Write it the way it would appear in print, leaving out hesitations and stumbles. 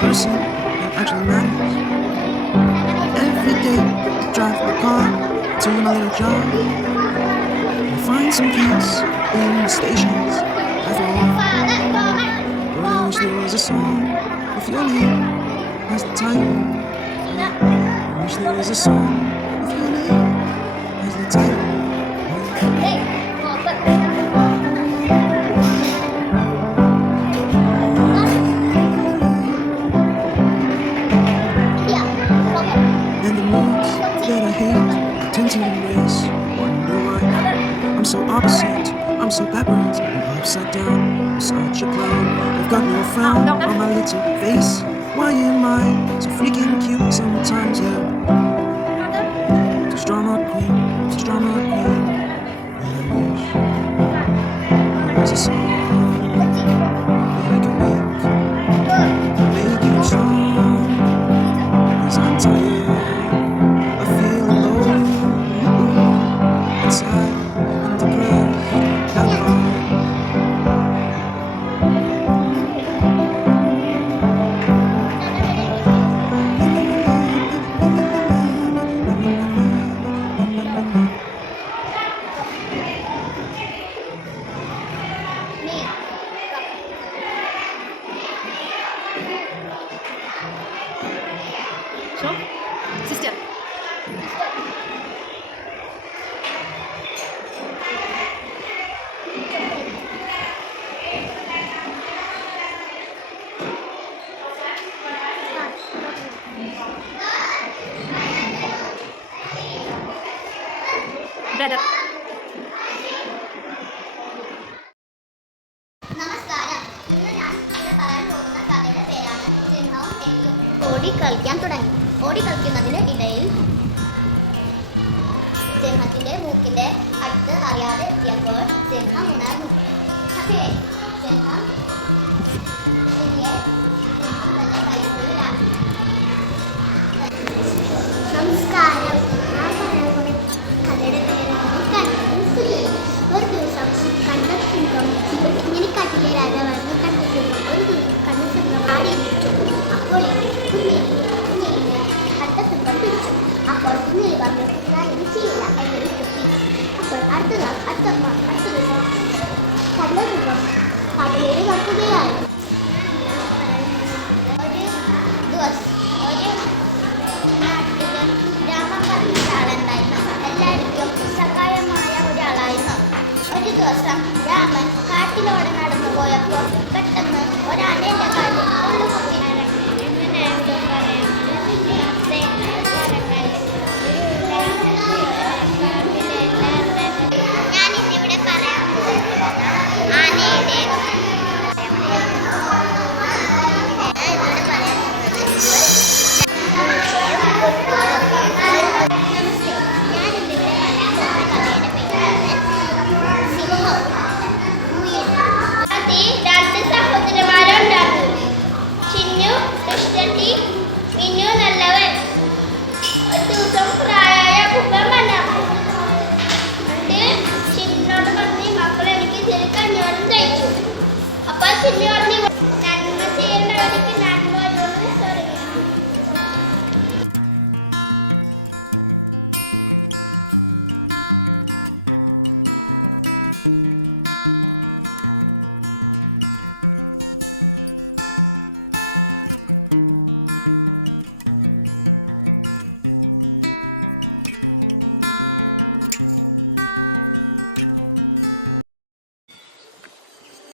person that actually matters. Every day, I drive my car to my little job. I find some peace in the stations. After a while, but I wish there was a song with your name as the title. I wish there was a song with your name as the title. And the moods that I hate tend to embrace. Wonder why I'm so opposite, I'm so backwards, I'm upside down, I'm such a clown. I've got no frown on my little face. Why am I so freaking cute sometimes, yeah? Such drama queen, such drama queen. And I wish there was a song that I could make you strong. 'Cause I'm tired of feeling low inside and depressed. Got hard. So, sister. Brother. നമസ്കാരം. ഇന്ന് ഞാൻ ഇവിടെ പറയാൻ പോകുന്ന കഥയുടെ പേരാണ് സിംഹവും എലിയും. ഓടിക്കളിക്കാൻ തുടങ്ങി. ഓടിക്കളിക്കുന്നതിന് ഇടയിൽ സിംഹത്തിന്റെ മൂക്കിന്റെ അടുത്ത് അറിയാതെ എത്തിയപ്പോൾ സിംഹം ഉണർന്നു.